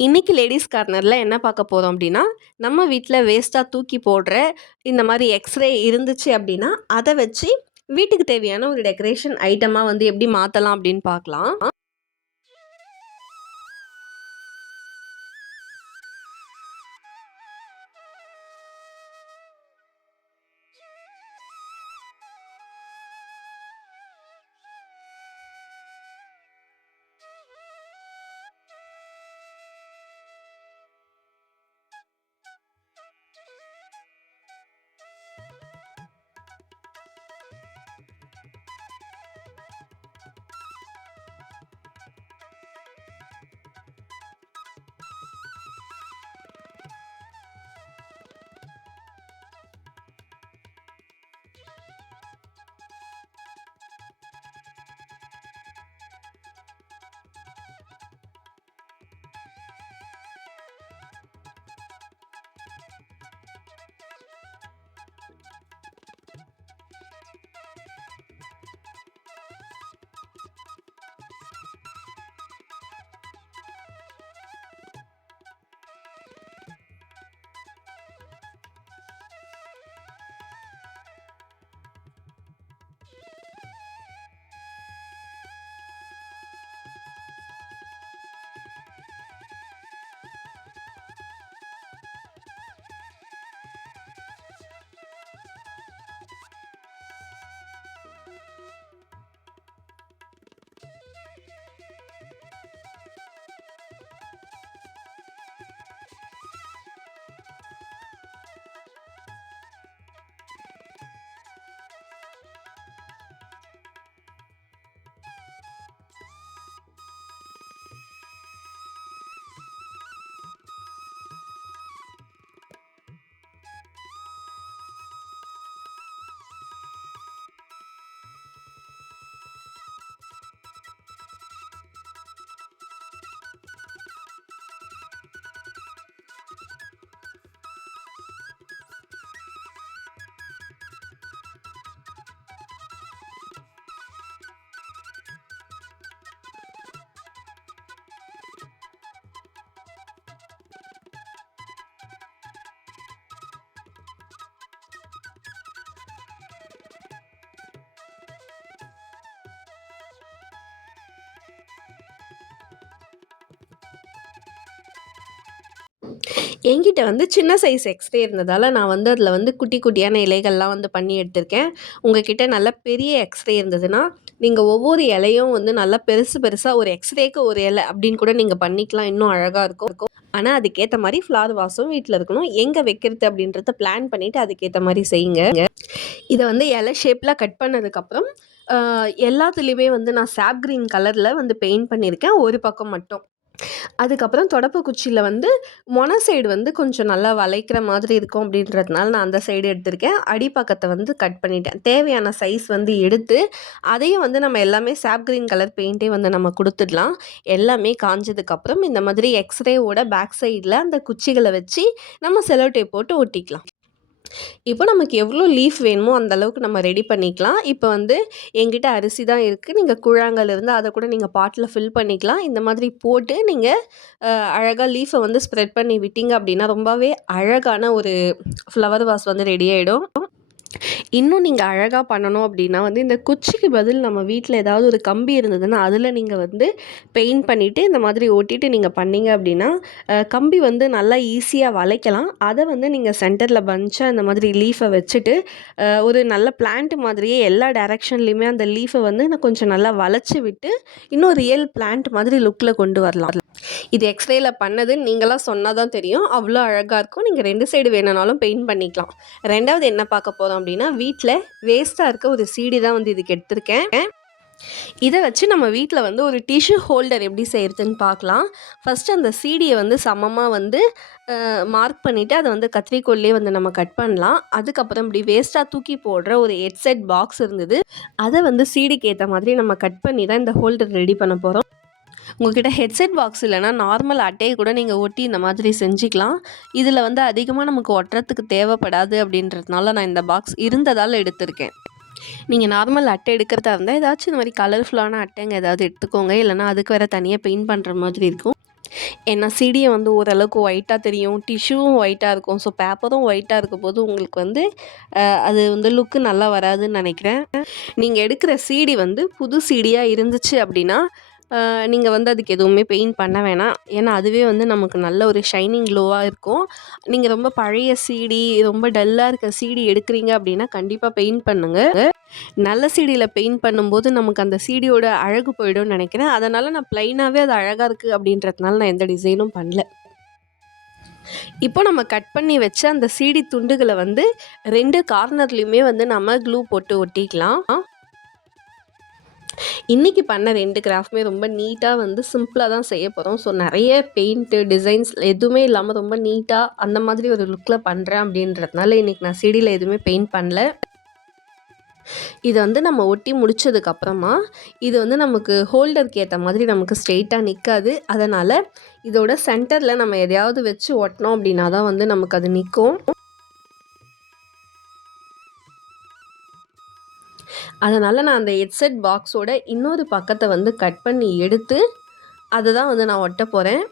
இன்னைக்கு லேடீஸ் கார்னர்ல என்ன பார்க்க போறோம் அப்படின்னா, நம்ம வீட்ல வேஸ்ட்டா தூக்கி போடுற இந்த மாரி எக்ஸ்ரே இருந்துச்சு அப்படின்னா, அத வச்சு வீட்டுக்கு தேவையான ஒரு டெக்கரேஷன் ஐட்டமா வந்து எப்படி மாத்தலாம் அப்படின்னு பார்க்கலாம். என்கிட்ட வந்து சின்ன சைஸ் எக்ஸ்ரே இருந்ததால, நான் வந்து அதில வந்து குட்டி குட்டியான இலைகள்லாம் வந்து பண்ணி எடுத்திருக்கேன். உங்ககிட்ட நல்ல பெரிய எக்ஸ்ரே இருந்ததுன்னா, நீங்க ஒவ்வொரு இலையும் வந்து நல்லா பெருசு பெருசா ஒரு எக்ஸ்ரேக்கு ஒரு இலை அப்படின்னு கூட நீங்க பண்ணிக்கலாம். இன்னும் அழகா இருக்கும். ஆனா, அதுக்கேத்த மாரி ஃப்ளவர் வாஸும் வீட்ல இருக்கணும். எங்க வைக்கிறது அப்படின்றத பிளான் பண்ணிட்டு அதுக்கேத்த மாரி செய்யுங்க. இத வந்து இலை ஷேப்ல கட் பண்ணதுக்கப்புறம், அ எல்லாத்துலயுமே வந்து நான் சாப் கிரீன் கலர்ல வந்து பெயிண்ட் பண்ணியிருக்கேன். ஒரு பக்கம் மட்டும். அதுக்கப்புறம் தொடப்ப குச்சியில வந்து மொன சைடு வந்து கொஞ்சம் நல்லா வளைக்கிற மாதிரி இருக்கும் அப்படின்றதுனால நான் அந்த சைடு எடுத்திருக்கேன். அடிப்பக்கத்த வந்து கட் பண்ணிட்டேன். தேவையான சைஸ் வந்து எடுத்து, அதையும் வந்து நம்ம எல்லாமே சாப் கிரீன் கலர் பெயிண்டே வந்து நம்ம குடுத்துடலாம். எல்லாமே காஞ்சதுக்கப்புறம் இந்த மாதிரி எக்ஸ்ரேவோட பேக் சைடுல அந்த குச்சிகள வச்சு நம்ம செல்லோ டேப் போட்டு ஒட்டிக்கலாம். இப்போ நமக்கு எவ்வளோ லீஃப் வேணுமோ அந்த அளவுக்கு நம்ம ரெடி பண்ணிக்கலாம். இப்போ வந்து என்கிட்ட அரிசி தான் இருக்குது. நீங்க கூழாங்கல் இருந்தா அத கூட நீங்க பாட்ல ஃபில் பண்ணிக்கலாம். இந்த மாதிரி போட்டு நீங்க அழகா லீஃப வந்து ஸ்ப்ரெட் பண்ணி விட்டீங்க அப்படின்னா, ரொம்பவே அழகான ஒரு ஃப்ளவர் வாஸ் வந்து ரெடி ஆயிடும். இன்னும் நீங்க அழகா பண்ணணும் அப்படின்னா வந்து, இந்த குச்சிக்கு பதில் நம்ம வீட்ல ஏதாவது ஒரு கம்பி இருந்ததுன்னா, அதில நீங்க வந்து பெயிண்ட் பண்ணிட்டு, இந்த மாதிரி ஒட்டிட்டு நீங்க பண்ணீங்க அப்படின்னா, கம்பி வந்து நல்லா ஈஸியா வளைக்கலாம். அத வந்து நீங்க சென்டர்ல பஞ்ச்சா இந்த மாதிரி லீஃப வச்சுட்டு, ஒரு நல்ல பிளான்ட் மாதிரியே எல்லா டைரக்ஷன்லயுமே அந்த லீஃப வந்து நான் கொஞ்சம் நல்லா வளைச்சு விட்டு, இன்னும் ரியல் பிளான்ட் மாதிரி லுக்ல கொண்டு வரலாம். இது எக்ஸ்ரேல பண்ணது நீங்களா சொன்னா தான் தெரியும். அவ்வளோ அழகா இருக்கும். நீங்க 2 சைடு வேணும்னாலும் பெயிண்ட் பண்ணிக்கலாம். 2வது என்ன பார்க்க போறோம் அப்படின்னா, வீட்ல வேஸ்ட்டா இருக்க ஒரு சீடி தான் வந்து இதுக்கு எடுத்திருக்கேன். இத வச்சு நம்ம வீட்ல வந்து ஒரு டிஷ்யூ ஹோல்டர் எப்படி செய்றதுன்னு பார்க்கலாம். ஃபர்ஸ்ட்டு அந்த சீடிய வந்து சமமா வந்து மார்க் பண்ணிட்டு, அத வந்து கத்திரிக்கோல்லேயே வந்து நம்ம கட் பண்ணலாம். அதுக்கப்புறம் இப்படி வேஸ்ட்டா தூக்கி போடுற ஒரு ஹெட்செட் பாக்ஸ் இருந்தது. அத வந்து சீடிக்கு ஏத்த மாதிரி நம்ம கட் பண்ணி தான் இந்த ஹோல்டர் ரெடி பண்ண போறோம். உங்ககிட்ட ஹெட்செட் பாக்ஸ் இல்லைனா நார்மல் அட்டையை கூட நீங்கள் ஒட்டி இந்த மாதிரி செஞ்சுக்கலாம். இதில் வந்து அதிகமாக நமக்கு ஒட்டுறதுக்கு தேவைப்படாது அப்படின்றதுனால நான் இந்த பாக்ஸ் இருந்ததால் எடுத்திருக்கேன். நீங்கள் நார்மல் அட்டை எடுக்கிறதா இருந்தால் ஏதாச்சும் இந்த மாதிரி கலர்ஃபுல்லான அட்டைங்க ஏதாவது எடுத்துக்கோங்க. இல்லைனா அதுக்கு வேறு தனியாக பெயிண்ட் பண்ணுற மாதிரி இருக்கும். ஏன்னா சிடியை வந்து ஓரளவுக்கு ஒயிட்டாக தெரியும், டிஷ்யூவும் ஒயிட்டாக இருக்கும். ஸோ பேப்பரும் ஒயிட்டாக இருக்கும்போது உங்களுக்கு வந்து அது வந்து லுக்கு நல்லா வராதுன்னு நினைக்கிறேன். நீங்கள் எடுக்கிற சிடி வந்து புது சிடியாக இருந்துச்சு அப்படின்னா நீங்கள் வந்து அதுக்கு எதுவுமே பெயிண்ட் பண்ண வேணாம். ஏன்னா அதுவே வந்து நமக்கு நல்ல ஒரு ஷைனிங் க்ளோவாக இருக்கும். நீங்கள் ரொம்ப பழைய சிடி, ரொம்ப டல்லாக இருக்க சிடி எடுக்கிறீங்க அப்படின்னா கண்டிப்பாக பெயிண்ட் பண்ணுங்கள். நல்ல சிடியில் பெயிண்ட் பண்ணும்போது நமக்கு அந்த சிடியோட அழகு போயிடும்னு நினைக்கிறேன். அதனால் நான் ப்ளைனாகவே அது அழகாக இருக்குது அப்படின்றதுனால நான் எந்த டிசைனும் பண்ணல. இப்போ நம்ம கட் பண்ணி வச்ச அந்த சிடி துண்டுகளை வந்து 2 கார்னர்லேயுமே வந்து நம்ம க்ளூ போட்டு ஒட்டிக்கலாம். இன்றைக்கி பண்ண 2 கிராஃப்ட்டுமே ரொம்ப நீட்டாக வந்து சிம்பிளாக தான் செய்ய போகிறோம். ஸோ நிறைய பெயிண்ட்டு, டிசைன்ஸ் எதுவுமே இல்லாமல் ரொம்ப நீட்டாக அந்த மாதிரி ஒரு லுக்கில் பண்ணுறேன் அப்படின்றதுனால இன்றைக்கி நான் சிடியில் எதுவுமே பெயிண்ட் பண்ணல. இதை வந்து நம்ம ஒட்டி முடித்ததுக்கப்புறமா இது வந்து நமக்கு ஹோல்டருக்கு ஏற்ற மாதிரி நமக்கு ஸ்ட்ரெயிட்டாக நிற்காது. அதனால் இதோட சென்டரில் நம்ம எதையாவது வச்சு ஒட்டினோம் அப்படின்னா தான் வந்து நமக்கு அது நிற்கும். அதனால் நான் அந்த ஹெட்செட் பாக்ஸோட இன்னொரு பக்கத்தை வந்து கட் பண்ணி எடுத்து அதை தான் வந்து நான் ஒட்ட போகிறேன்.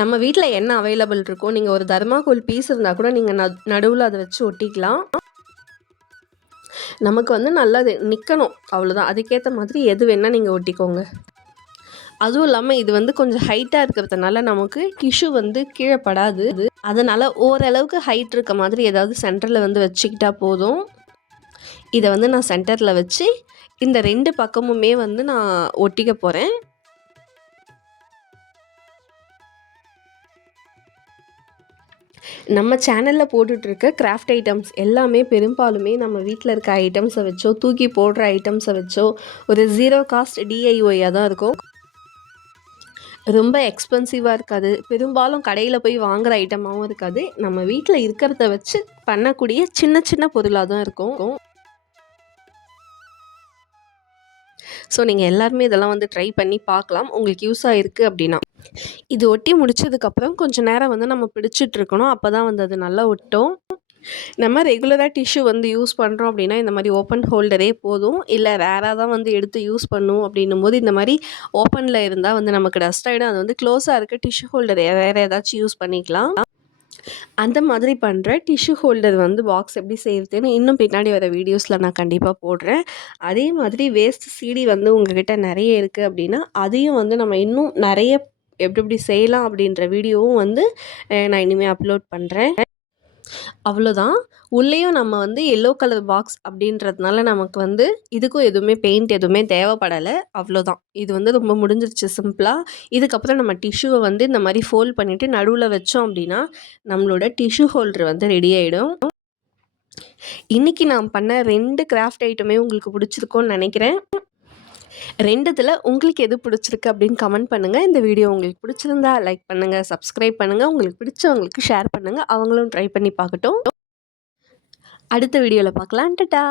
நம்ம வீட்டில் என்ன அவைலபிள் இருக்கோ, நீங்கள் ஒரு தர்மாக்கோல் பீஸ் இருந்தால் கூட நீங்கள் நடுவில் அதை வச்சு ஒட்டிக்கலாம். நமக்கு வந்து நல்லா நிற்கணும், அவ்வளோதான். அதுக்கேற்ற மாதிரி எது வேணால் நீங்கள் ஒட்டிக்கோங்க. அதுவும் இல்லாமல் இது வந்து கொஞ்சம் ஹைட்டாக இருக்கிறதுனால நமக்கு டிஷ்யூ வந்து கீழே படாது. அதனால் ஓரளவுக்கு ஹைட் இருக்க மாதிரி ஏதாவது சென்டரில் வந்து வச்சுக்கிட்டா போதும். இதை வந்து நான் சென்டரில் வச்சு இந்த 2 பக்கமுமே வந்து நான் ஒட்டிக்க போகிறேன். நம்ம சேனலில் போட்டுட்ருக்க கிராஃப்ட் ஐட்டம்ஸ் எல்லாமே பெரும்பாலுமே நம்ம வீட்டில் இருக்க ஐட்டம்ஸை வச்சோ, தூக்கி போடுற ஐட்டம்ஸை வச்சோ ஒரு 0 காஸ்ட் டிஐஒயாக தான் இருக்கும். ரொம்ப எக்ஸ்பென்சிவாக இருக்காது. பெரும்பாலும் கடையில் போய் வாங்குகிற ஐட்டமாகவும் இருக்காது. நம்ம வீட்டில் இருக்கிறத வச்சு பண்ணக்கூடிய சின்ன சின்ன பொருளாக தான் இருக்கும். ஸோ நீங்கள் எல்லாருமே இதெல்லாம் வந்து ட்ரை பண்ணி பார்க்கலாம், உங்களுக்கு யூஸாக இருக்குது அப்படின்னா. இது ஒட்டி முடித்ததுக்கப்புறம் கொஞ்சம் நேரம் வந்து நம்ம பிடிச்சிட்ருக்கணும். அப்போ தான் வந்து அது நல்லா ஒட்டும். நம்ம ரெகுலராக டிஷ்யூ வந்து யூஸ் பண்ணுறோம் அப்படின்னா இந்த மாதிரி ஓப்பன் ஹோல்டரே போதும். இல்லை ரேராக தான் வந்து எடுத்து யூஸ் பண்ணும் அப்படின்னும் போது இந்த மாதிரி ஓப்பனில் இருந்தால் வந்து நமக்கு டஸ்ட் ஆகிடும். அது வந்து க்ளோஸாக இருக்க டிஷ்யூ ஹோல்டர் வேறு ஏதாச்சும் யூஸ் பண்ணிக்கலாம். அந்த மாதிரி பண்ணுற டிஷ்யூ ஹோல்டர் வந்து பாக்ஸ் எப்படி செய்கிறதுன்னு இன்னும் பின்னாடி வர வீடியோஸில் நான் கண்டிப்பாக போடுறேன். அதே மாதிரி வேஸ்ட் சிடி வந்து உங்கள்கிட்ட நிறைய இருக்குது அப்படின்னா அதையும் வந்து நம்ம இன்னும் நிறைய எப்படி எப்படி செய்யலாம் அப்படின்ற வீடியோவும் வந்து நான் இனிமேல் அப்லோட் பண்ணுறேன். அவ்வளோதான். உள்ளேயும் நம்ம வந்து எல்லோ கலர் பாக்ஸ் அப்படின்றதுனால நமக்கு வந்து இதுக்கும் எதுவுமே பெயிண்ட் எதுவுமே தேவைப்படலை. அவ்வளோதான். இது வந்து ரொம்ப முடிஞ்சிருச்சு சிம்பிளாக. இதுக்கப்புறம் நம்ம டிஷ்யூவை வந்து இந்த மாதிரி ஃபோல்ட் பண்ணிவிட்டு நடுவில் வச்சோம் அப்படின்னா நம்மளோட டிஷ்யூ ஹோல்டர் வந்து ரெடி ஆகிடும். இன்றைக்கி நான் பண்ண 2 கிராஃப்ட் ஐட்டமே உங்களுக்கு பிடிச்சிருக்கோன்னு நினைக்கிறேன். 2த்தில் உங்களுக்கு எது பிடிச்சிருக்கு அப்படின்னு கமெண்ட் பண்ணுங்கள். இந்த வீடியோ உங்களுக்கு பிடிச்சிருந்தா லைக் பண்ணுங்கள், சப்ஸ்கிரைப் பண்ணுங்கள். உங்களுக்கு பிடிச்சவங்களுக்கு ஷேர் பண்ணுங்கள், அவங்களும் ட்ரை பண்ணி பார்க்கட்டும். அடுத்த வீடியோவில் பார்க்கலாம். டாடா.